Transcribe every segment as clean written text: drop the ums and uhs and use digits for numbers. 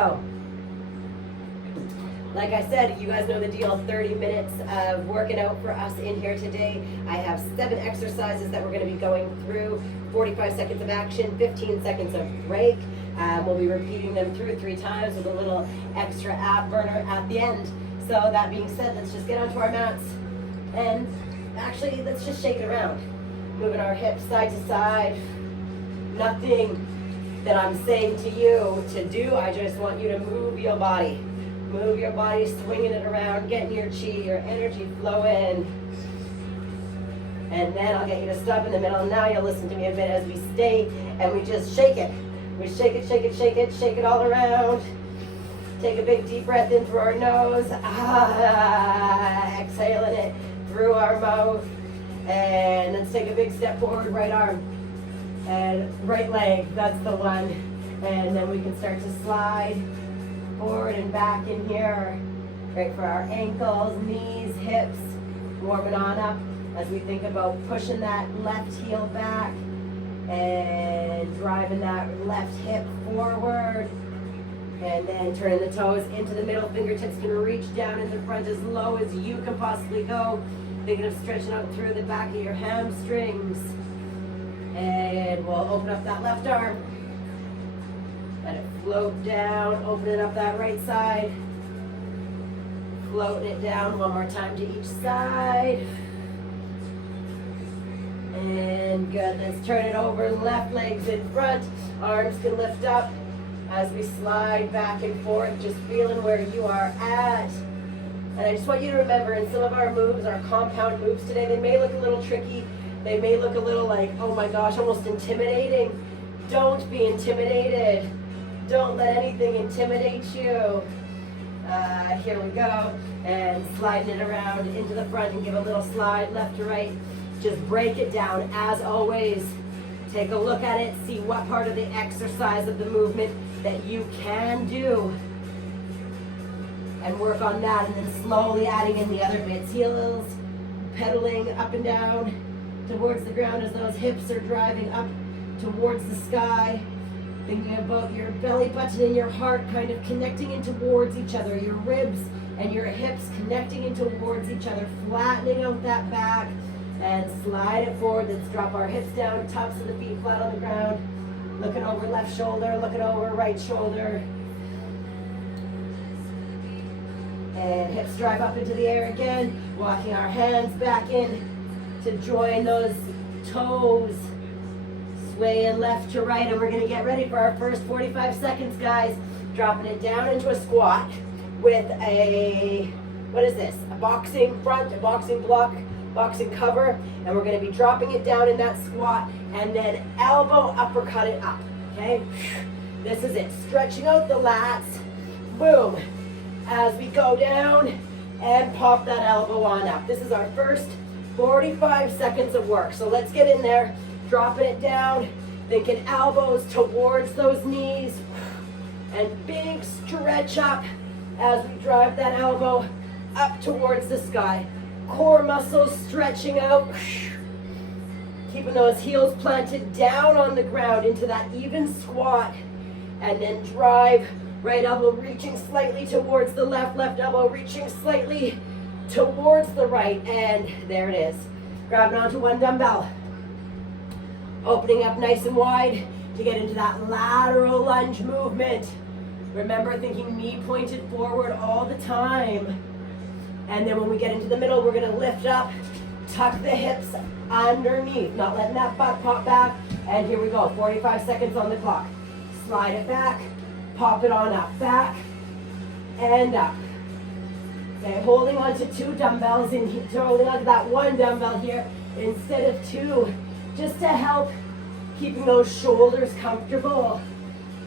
So, like I said, you guys know the deal, 30 minutes of working out for us in here today. I have 7 exercises that we're going to be going through, 45 seconds of action, 15 seconds of break. We'll be repeating them through 3 times with a little extra ab burner at the end. So that being said, let's just get onto our mats and actually let's just shake it around. Moving our hips side to side. Nothing that I'm saying to you to do, I just want you to move your body. Move your body, swinging it around, getting your chi, your energy flowing. And then I'll get you to stop in the middle. Now you'll listen to me a bit as we stay and we just shake it. We shake it, shake it, shake it, shake it all around. Take a big deep breath in through our nose. Exhaling it through our mouth. And let's take a big step forward, right arm. And right leg, that's the one. And then we can start to slide forward and back in here. Great for our ankles, knees, hips. Warming on up as we think about pushing that left heel back and driving that left hip forward. And then turning the toes into the middle. Fingertips can reach down in the front as low as you can possibly go. Thinking of stretching out through the back of your hamstrings. And we'll open up that left arm. Let it float down, opening up that right side. Floating it down one more time to each side. And good, let's turn it over, left leg's in front. Arms can lift up as we slide back and forth, just feeling where you are at. And I just want you to remember, in some of our moves, our compound moves today, they may look a little tricky. They may look a little like, oh my gosh, almost intimidating. Don't be intimidated. Don't let anything intimidate you. Here we go. And sliding it around into the front and give a little slide left to right. Just break it down as always. Take a look at it. See what part of the exercise of the movement that you can do. And work on that. And then slowly adding in the other bits. Heels, pedaling up and down towards the ground as those hips are driving up towards the sky. Thinking about your belly button and your heart kind of connecting in towards each other. Your ribs and your hips connecting in towards each other. Flattening out that back and slide it forward. Let's drop our hips down, tops of the feet flat on the ground. Looking over left shoulder, looking over right shoulder. And hips drive up into the air again. Walking our hands back in to join those toes. Swaying left to right, and we're going to get ready for our first 45 seconds, guys. Dropping it down into a squat with a, what is this? A boxing front, a boxing block, boxing cover, and we're going to be dropping it down in that squat and then elbow uppercut it up, okay? This is it. Stretching out the lats. Boom. As we go down and pop that elbow on up. This is our first 45 seconds of work. So let's get in there. Dropping it down, thinking elbows towards those knees, and big stretch up as we drive that elbow up towards the sky. Core muscles stretching out, keeping those heels planted down on the ground into that even squat, and then drive right elbow reaching slightly towards the left, left elbow reaching slightly towards the right, and there it is. Grabbing onto one dumbbell. Opening up nice and wide to get into that lateral lunge movement. Remember, thinking knee pointed forward all the time. And then when we get into the middle, we're going to lift up, tuck the hips underneath, not letting that butt pop back. And here we go, 45 seconds on the clock. Slide it back, pop it on up, back and up. Okay, holding on to 2 dumbbells in here, holding on to that 1 dumbbell here instead of 2. Just to help keeping those shoulders comfortable.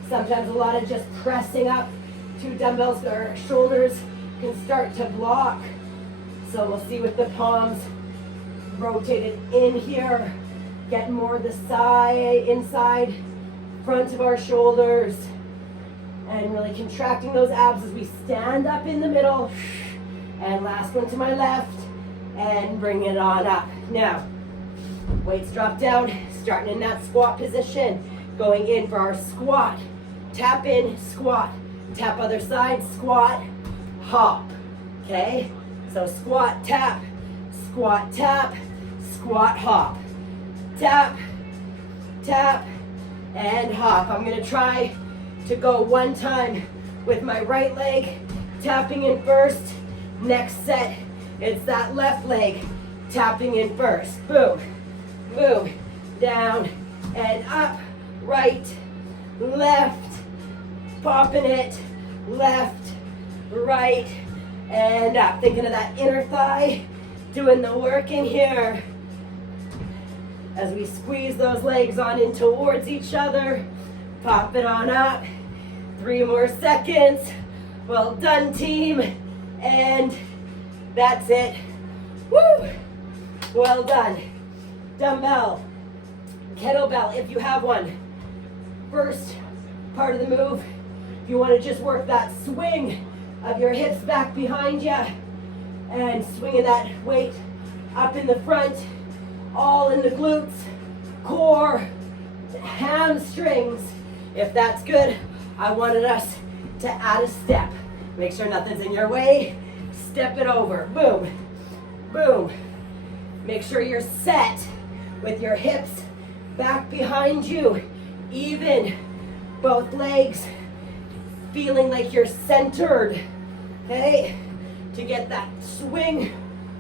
Sometimes a lot of just pressing up 2 dumbbells or shoulders can start to block. So we'll see with the palms rotated in here, getting more of the side, inside, front of our shoulders, and really contracting those abs as we stand up in the middle. And last one to my left, and bring it on up. Now, weights drop down, starting in that squat position, going in for our squat, tap in, squat, Tap other side, squat, hop. Okay? So squat, tap, squat, hop. Tap, tap, and hop. I'm gonna try to go one time with my right leg, tapping in first. Next set, it's that left leg, tapping in first. Boom, boom, down and up, right, left, popping it, left, right, and up. Thinking of that inner thigh, doing the work in here. As we squeeze those legs on in towards each other, pop it on up. 3 more seconds. Well done, team. And that's it. Woo! Well done. Dumbbell, kettlebell, if you have one. First part of the move, if you want to just work that swing of your hips back behind you and swinging that weight up in the front, all in the glutes, core, hamstrings. If that's good, I wanted us to add a step. Make sure nothing's in your way. Step it over. Boom, boom. Make sure you're set with your hips back behind you. Even, both legs feeling like you're centered. Okay? To get that swing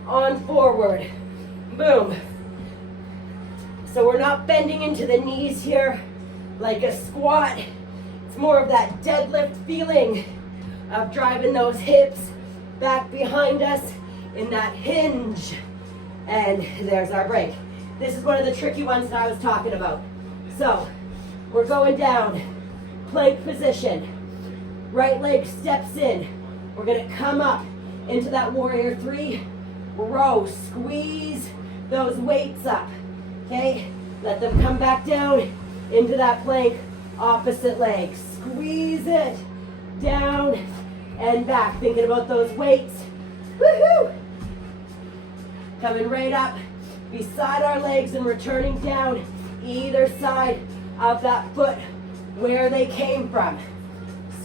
on forward. Boom. So we're not bending into the knees here like a squat. It's more of that deadlift feeling of driving those hips back behind us in that hinge. And there's our break. This is one of the tricky ones that I was talking about. So we're going down, plank position. Right leg steps in. We're gonna come up into that warrior 3. Row, squeeze those weights up. Okay, let them come back down into that plank, opposite leg. Squeeze it down and back. Thinking about those weights. Woohoo! Coming right up beside our legs and returning down either side of that foot where they came from.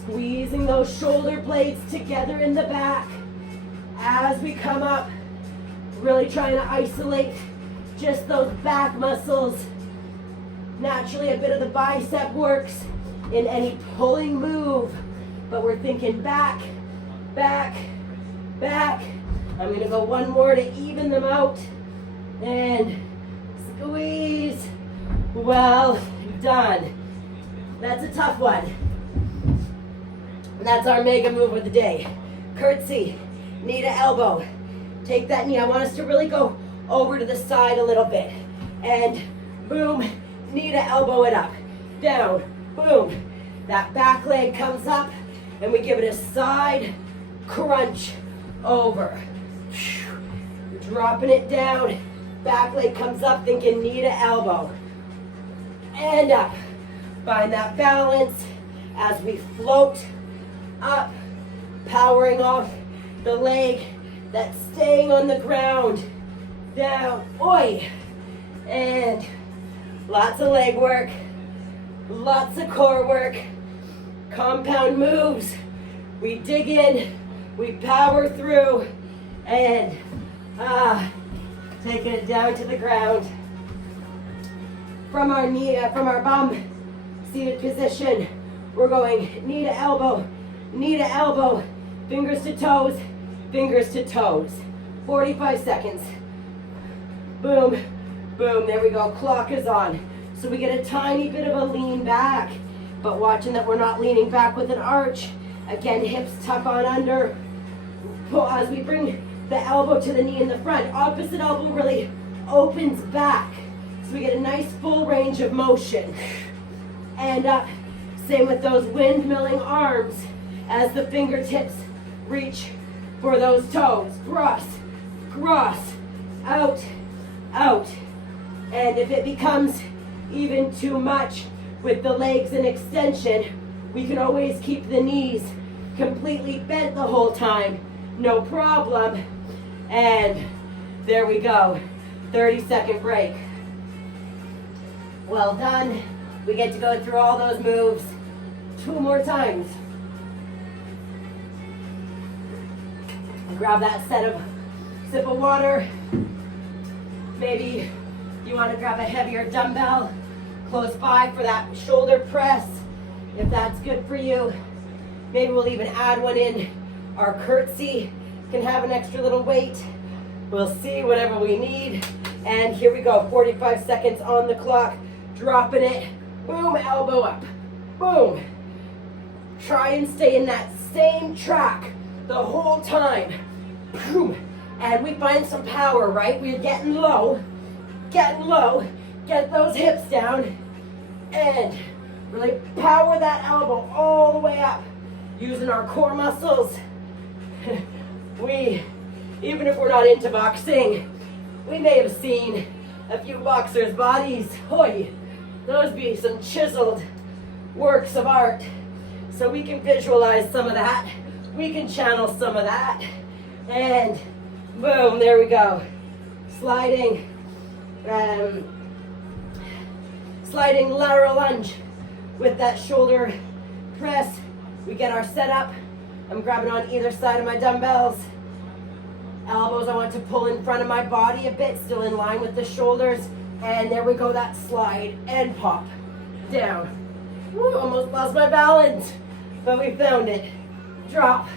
Squeezing those shoulder blades together in the back as we come up. Really trying to isolate just those back muscles. Naturally, a bit of the bicep works in any pulling move, but we're thinking back, back, back. I'm gonna go one more to even them out. And squeeze. Well done. That's a tough one. And that's our mega move of the day. Curtsy, knee to elbow. Take that knee. I want us to really go over to the side a little bit. And boom, knee to elbow it up. Down, boom. That back leg comes up and we give it a side crunch over. Dropping it down. Back leg comes up, thinking knee to elbow. And up. Find that balance as we float up, powering off the leg that's staying on the ground. Down, oi, and lots of leg work, lots of core work, compound moves. We dig in, we power through, and taking it down to the ground. From our knee, from our bum seated position, we're going knee to elbow, fingers to toes, fingers to toes. 45 seconds. Boom, boom, there we go, clock is on. So we get a tiny bit of a lean back, but watching that we're not leaning back with an arch. Again, hips tuck on under. Pull as we bring the elbow to the knee in the front. Opposite elbow really opens back. So we get a nice full range of motion. And up, same with those windmilling arms as the fingertips reach for those toes. Cross, cross, out, out. And if it becomes even too much with the legs in extension, we can always keep the knees completely bent the whole time, no problem. And there we go, 30-second break. Well done. We get to go through all those moves 2 more times. Grab that sip of water. Maybe you want to grab a heavier dumbbell close by for that shoulder press, if that's good for you. Maybe we'll even add one in. Our curtsy can have an extra little weight. We'll see, whatever we need. And here we go, 45 seconds on the clock. Dropping it, boom, elbow up, boom. Try and stay in that same track the whole time. Boom. And we find some power, right? We're getting low, get those hips down, and really power that elbow all the way up, using our core muscles. Even if we're not into boxing, we may have seen a few boxers' bodies. Hoy, those be some chiseled works of art. So we can visualize some of that. We can channel some of that. And boom, there we go. Sliding lateral lunge with that shoulder press. We get our setup. I'm grabbing on either side of my dumbbells. Elbows I want to pull in front of my body a bit, still in line with the shoulders. And there we go, that slide and pop down. Woo, almost lost my balance, but we found it. Drop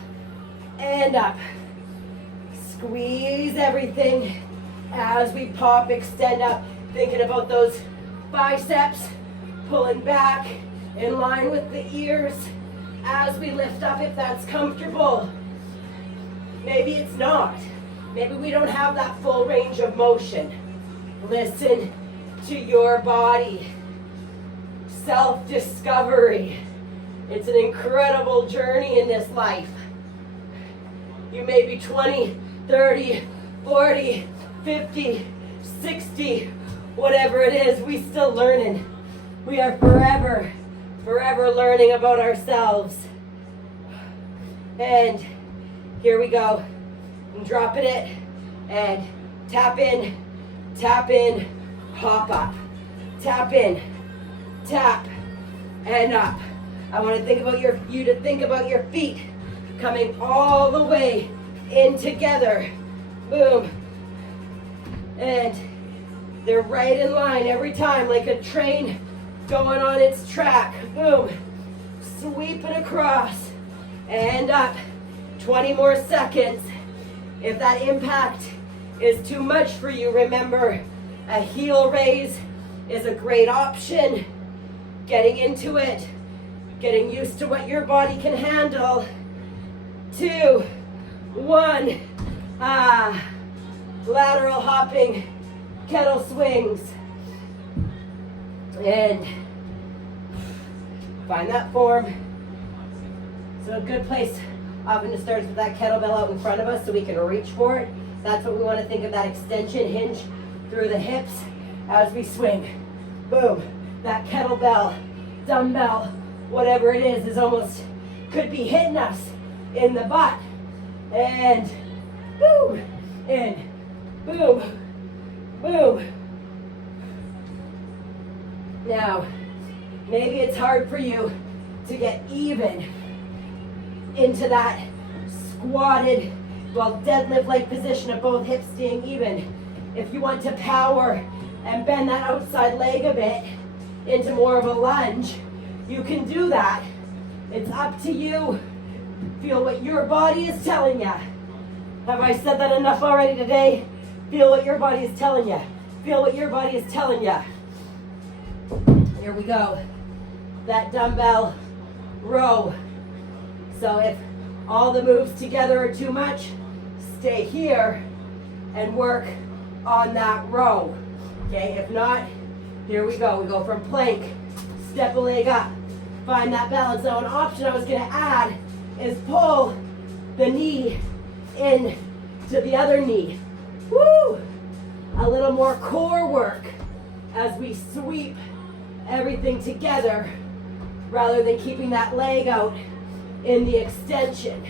and up. Squeeze everything as we pop, extend up. Thinking about those biceps, pulling back in line with the ears as we lift up if that's comfortable. Maybe it's not. Maybe we don't have that full range of motion. Listen to your body. Self-discovery. It's an incredible journey in this life. You may be 20, 30, 40, 50, 60, whatever it is, we still learning. We are forever learning about ourselves. And here we go. I'm dropping it and tap in, hop up. Tap in, tap, and up. I want to think about you to think about your feet coming all the way in together. Boom. And they're right in line every time, like a train going on its track. Boom. Sweep it across and up. 20 more seconds. If that impact is too much for you, remember, a heel raise is a great option. Getting into it, getting used to what your body can handle. 2, 1, lateral hopping, kettle swings. And find that form. So a good place often it starts with that kettlebell out in front of us so we can reach for it. That's what we want to think of, that extension hinge through the hips as we swing. Boom. That kettlebell, dumbbell, whatever it is almost, could be hitting us in the butt. And boom, in, boom, boom. Now, maybe it's hard for you to get even into that squatted, deadlift-like position of both hips staying even. If you want to power and bend that outside leg a bit into more of a lunge, you can do that. It's up to you. Feel what your body is telling you. Have I said that enough already today? Feel what your body is telling you. Feel what your body is telling you. Here we go. That dumbbell row. So if all the moves together are too much, stay here and work on that row. Okay, if not, here we go. We go from plank, step a leg up, find that balance. Now an option I was gonna add is pull the knee in to the other knee. Woo! A little more core work as we sweep everything together rather than keeping that leg out in the extension.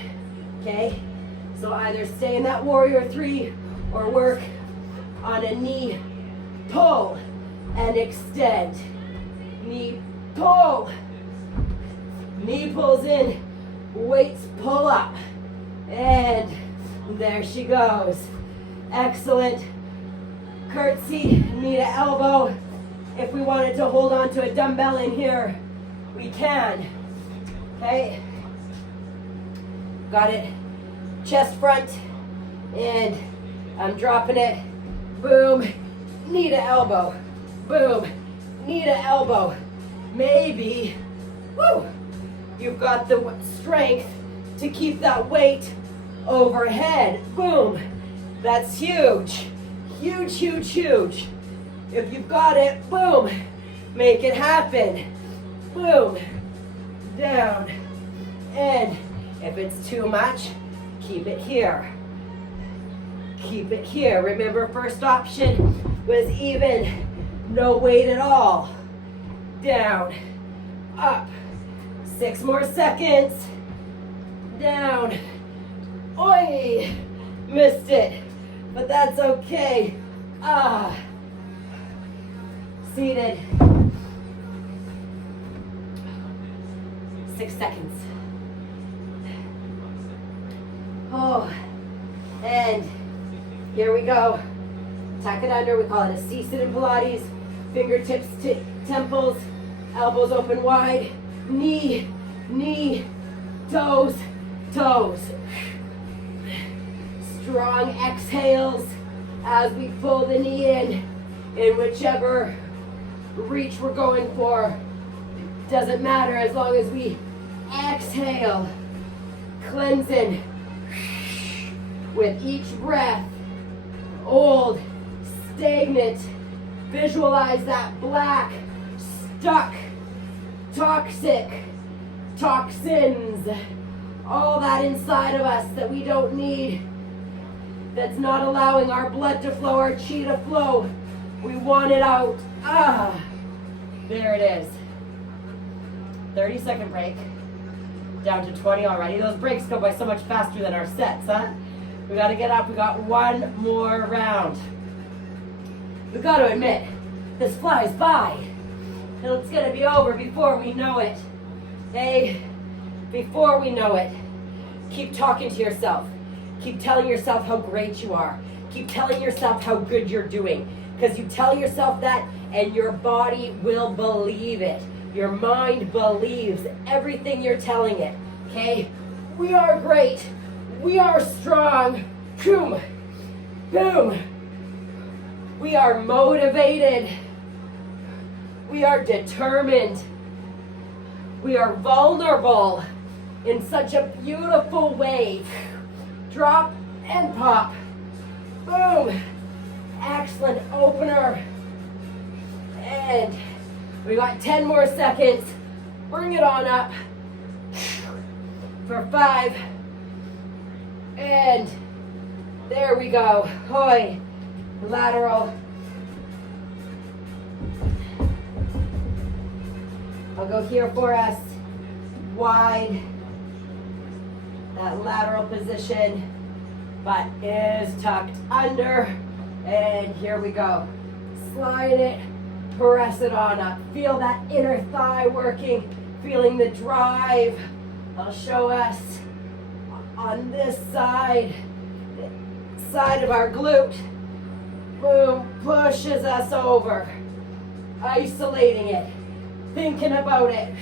Okay? So either stay in that warrior 3 or work on a knee pull and extend. Knee pull. Knee pulls in, weights pull up. And There she goes. Excellent. Curtsy, knee to elbow. If we wanted to hold on to a dumbbell in here, we can. Okay? Got it. Chest front. And I'm dropping it. Boom. Knee to elbow. Boom. Knee to elbow. Maybe, woo, you've got the strength to keep that weight overhead. Boom. That's huge. Huge, huge, huge. If you've got it, boom. Make it happen. Boom. Down. And if it's too much, keep it here. Keep it here. Remember, first option was even, no weight at all. Down, up, 6 more seconds, down, oi, missed it, but that's okay, seated, 6 seconds, oh, and here we go, tuck it under, we call it a C-sit Pilates, fingertips to temples, elbows open wide, knee, knee, toes, toes. Strong exhales as we pull the knee in whichever reach we're going for. Doesn't matter as long as we exhale, cleansing with each breath. Old, stagnant. Visualize that black, stuck, toxic, toxins, all that inside of us that we don't need, that's not allowing our blood to flow, our chi to flow. We want it out. There it is. 30-second break. Down to 20 already. Those breaks go by so much faster than our sets, huh? We gotta get up. We got one more round. We gotta admit, this flies by. It's gonna be over before we know it. Hey, before we know it. Keep talking to yourself. Keep telling yourself how great you are. Keep telling yourself how good you're doing. Because you tell yourself that and your body will believe it. Your mind believes everything you're telling it. Okay? We are great. We are strong. Boom. Boom. We are motivated. We are determined. We are vulnerable in such a beautiful way. Drop and pop. Boom. Excellent opener. And we got 10 more seconds. Bring it on up. For 5. And there we go. Hoi. Lateral. I'll go here for us. Wide. That lateral position. Butt is tucked under. And here we go. Slide it. Press it on up. Feel that inner thigh working. Feeling the drive. I'll show us on this side. The side of our glute. Boom. Pushes us over. Isolating it. Thinking about it.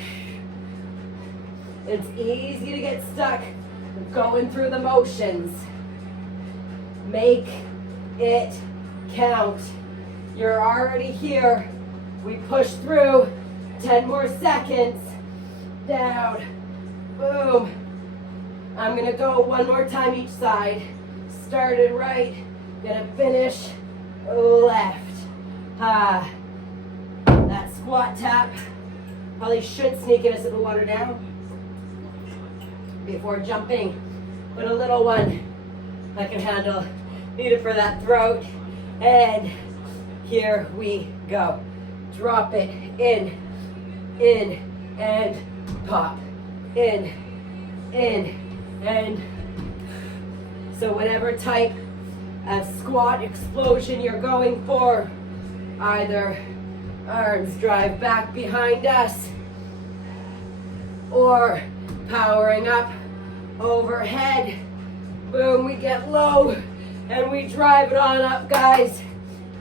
It's easy to get stuck going through the motions. Make it count. You're already here. We push through. 10 more seconds. Down. Boom. I'm gonna go one more time each side. Started right. Gonna finish left. That squat tap. Probably should sneak in a sip of water now before jumping. But a little one I can handle. Need it for that throat. And here we go. Drop it in, and pop. In, and so whatever type of squat explosion you're going for, either arms drive back behind us or powering up overhead. Boom, we get low and we drive it on up, guys.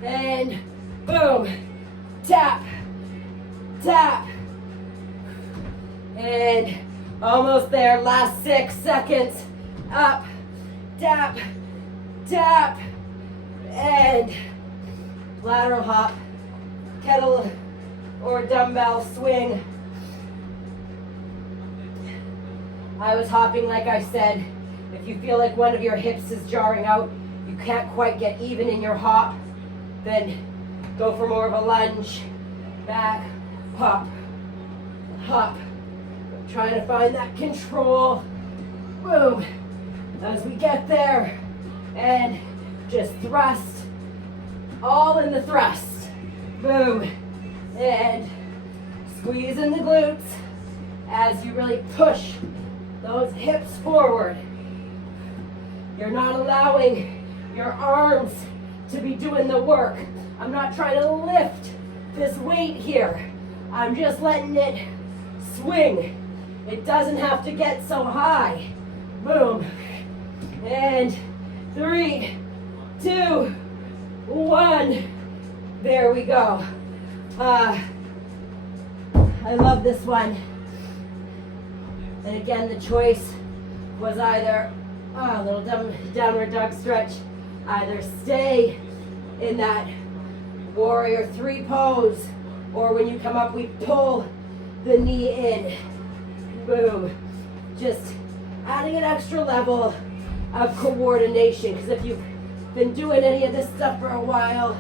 And boom, tap, tap. And almost there, last 6 seconds. Up, tap, tap. And lateral hop, kettle or dumbbell swing. I was hopping like I said. If you feel like one of your hips is jarring out, you can't quite get even in your hop, then go for more of a lunge. Back, hop, hop. Trying to find that control. Boom. As we get there, and just thrust. All in the thrust. Boom. And squeeze in the glutes as you really push those hips forward. You're not allowing your arms to be doing the work. I'm not trying to lift this weight here. I'm just letting it swing. It doesn't have to get so high. Boom. And 3, 2, 1. There we go. I love this one. And again, the choice was either a little downward dog stretch, either stay in that warrior 3 pose, or when you come up, we pull the knee in. Boom. Just adding an extra level of coordination, because if you've been doing any of this stuff for a while,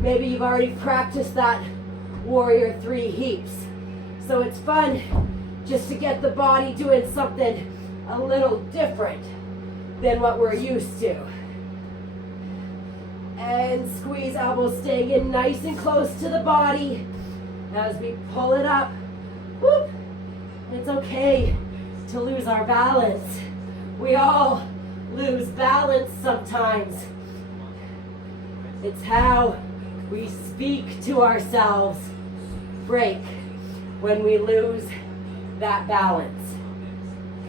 maybe you've already practiced that warrior 3 heaps. So it's fun just to get the body doing something a little different than what we're used to. And squeeze elbows, staying in nice and close to the body as we pull it up. Whoop. It's okay to lose our balance. We all lose balance sometimes. It's how we speak to ourselves break when we lose that balance.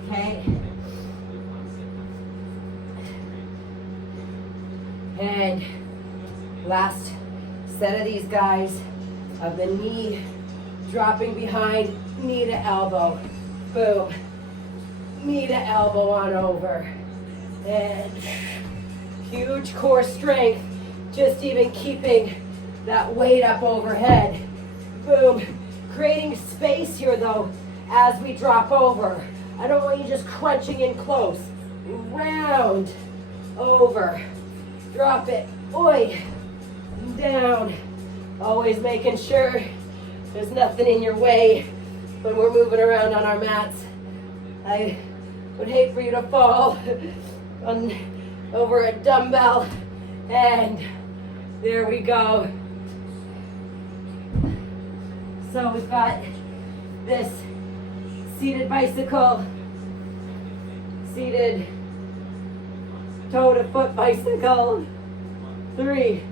Okay? And last set of these guys, of the knee dropping behind, knee to elbow. Boom. Knee to elbow on over. And huge core strength, just even keeping that weight up overhead. Boom. Creating space here though as we drop over. I don't want you just crunching in close. Round, over, drop it, oi, down. Always making sure there's nothing in your way when we're moving around on our mats. I would hate for you to fall over a dumbbell. And there we go. So we've got this seated bicycle, seated toe to foot bicycle. 3,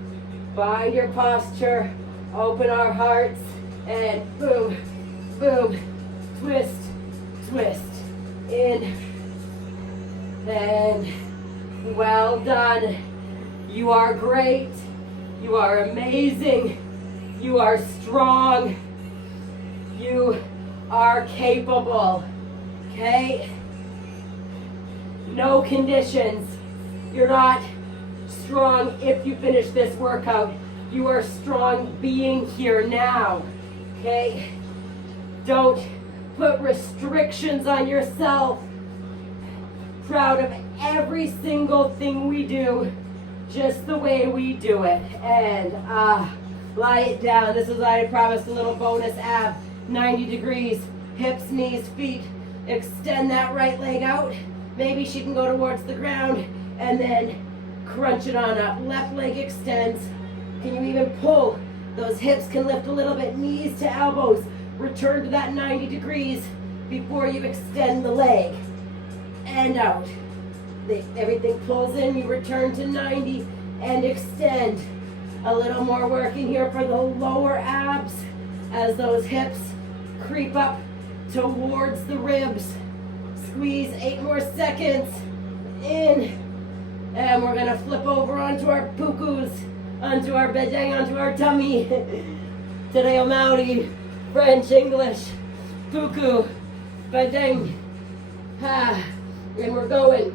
find your posture, open our hearts, and boom, boom, twist, twist, in, and well done. You are great, you are amazing, you are strong, you are capable, okay? No conditions. You're not strong if you finish this workout. You are strong being here now, okay? Don't put restrictions on yourself. Proud of every single thing we do, just the way we do it. And lie it down. This is what I promised, a little bonus ab. 90 degrees, hips, knees, feet. Extend that right leg out. Maybe she can go towards the ground and then crunch it on up. Left leg extends. Can you even pull? Those hips can lift a little bit, knees to elbows. Return to that 90 degrees before you extend the leg. And out. Everything pulls in, you return to 90 and extend. A little more working here for the lower abs as those hips creep up towards the ribs. Squeeze 8 more seconds. in. And we're gonna flip over onto our pukus, onto our bedeng, onto our tummy. Te reo Māori, French, English, puku, bedeng. And we're going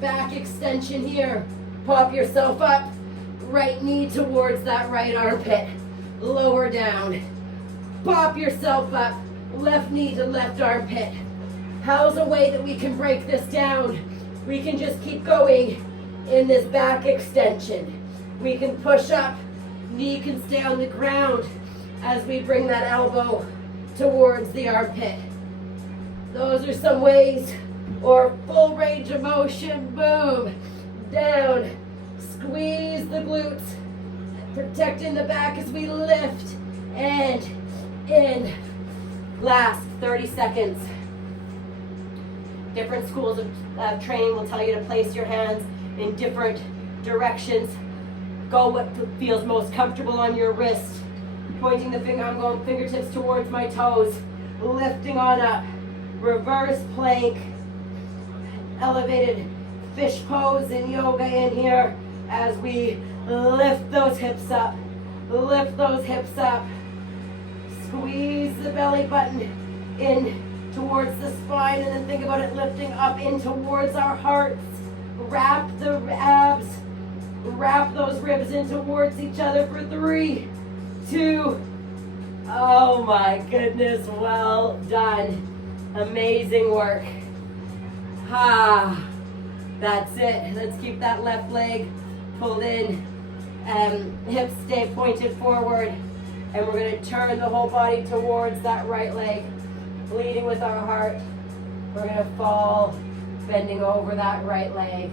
back extension here. Pop yourself up, right knee towards that right armpit. Lower down. Pop yourself up, left knee to left armpit. How's a way that we can break this down? We can just keep going in this back extension. We can push up, knee can stay on the ground as we bring that elbow towards the armpit. Those are some ways, or full range of motion, boom, down, squeeze the glutes, protecting the back as we lift, and in. Last 30 seconds. Different schools of training will tell you to place your hands in different directions. Go what feels most comfortable on your wrist. Pointing the finger, I'm going fingertips towards my toes. Lifting on up. Reverse plank. Elevated fish pose in yoga in here as we lift those hips up. Lift those hips up. Squeeze the belly button in towards the spine, and then think about it lifting up in towards our hearts. Wrap the abs, wrap those ribs in towards each other for 3, 2, oh my goodness, well done. Amazing work. That's it. Let's keep that left leg pulled in, hips stay pointed forward. And we're going to turn the whole body towards that right leg, leading with our heart. We're going to fall, bending over that right leg.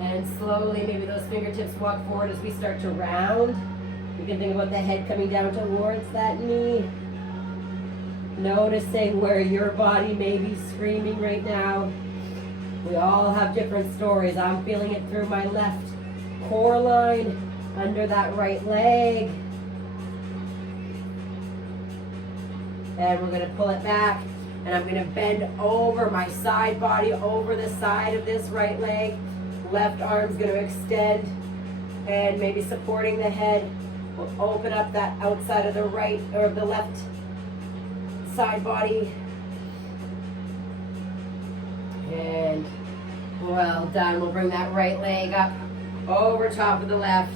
And slowly, maybe those fingertips walk forward as we start to round. You can think about the head coming down towards that knee. Noticing where your body may be screaming right now. We all have different stories. I'm feeling it through my left core line, under that right leg. And we're going to pull it back, and I'm going to bend over my side body, over the side of this right leg. Left arm's going to extend, and maybe supporting the head. We'll open up that outside of the right, or the left side body. And well done. We'll bring that right leg up over top of the left.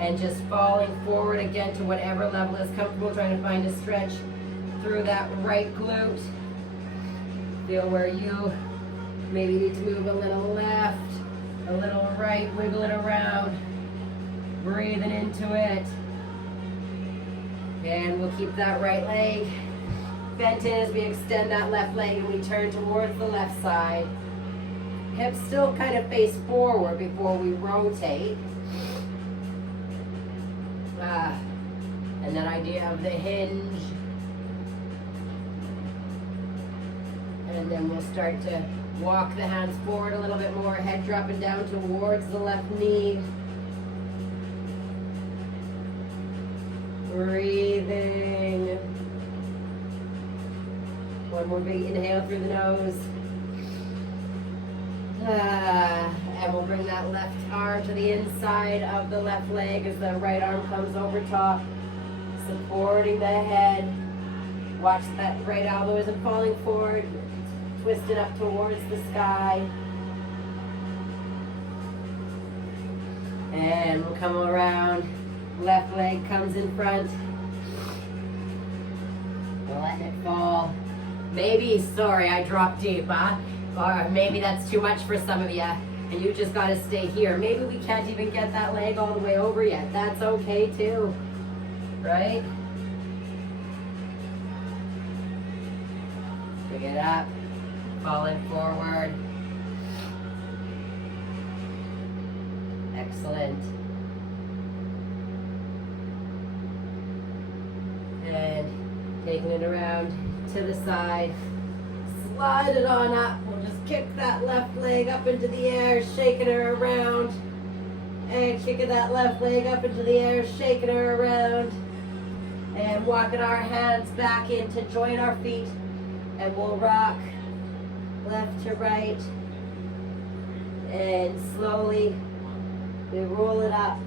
And just falling forward again to whatever level is comfortable, trying to find a stretch through that right glute. Feel where you maybe need to move a little left, a little right, wiggle it around, breathing into it. And we'll keep that right leg bent in as we extend that left leg and we turn towards the left side. Hips still kind of face forward before we rotate. And that idea of the hinge. And then we'll start to walk the hands forward a little bit more, head dropping down towards the left knee. Breathing. One more big inhale through the nose. And we'll bring that left arm to the inside of the left leg as the right arm comes over top, supporting the head. Watch that right elbow isn't falling forward, twisted up towards the sky. And we'll come around, left leg comes in front. Letting it fall. Maybe, sorry, I dropped deep, huh? Or maybe that's too much for some of you, and you just got to stay here. Maybe we can't even get that leg all the way over yet. That's okay too, right? Bring it up, falling forward. Excellent. And taking it around to the side. Slide it on up. We'll just kick that left leg up into the air, shaking her around. And kicking that left leg up into the air, shaking her around. And walking our hands back in to join our feet. And we'll rock left to right, and slowly we roll it up,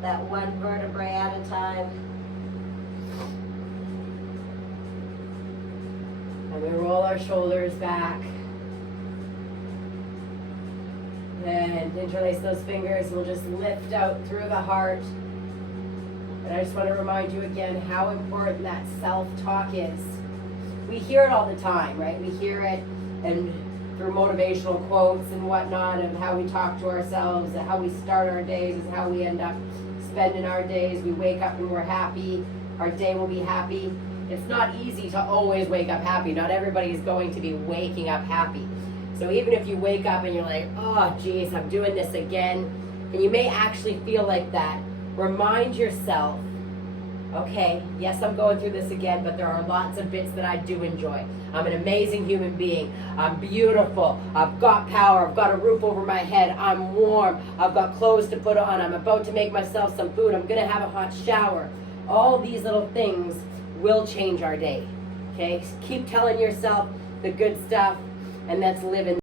that one vertebrae at a time. And we roll our shoulders back. And interlace those fingers. We'll just lift out through the heart. And I just want to remind you again how important that self-talk is. We hear it all the time, right? We hear it and through motivational quotes and whatnot, and how we talk to ourselves, and how we start our days is how we end up spending our days. We wake up and we're happy. Our day will be happy. It's not easy to always wake up happy. Not everybody is going to be waking up happy. So even if you wake up and you're like, oh geez, I'm doing this again, and you may actually feel like that, remind yourself, okay, yes, I'm going through this again, but there are lots of bits that I do enjoy. I'm an amazing human being. I'm beautiful. I've got power. I've got a roof over my head. I'm warm. I've got clothes to put on. I'm about to make myself some food. I'm going to have a hot shower. All these little things will change our day. Okay? Keep telling yourself the good stuff, and that's living.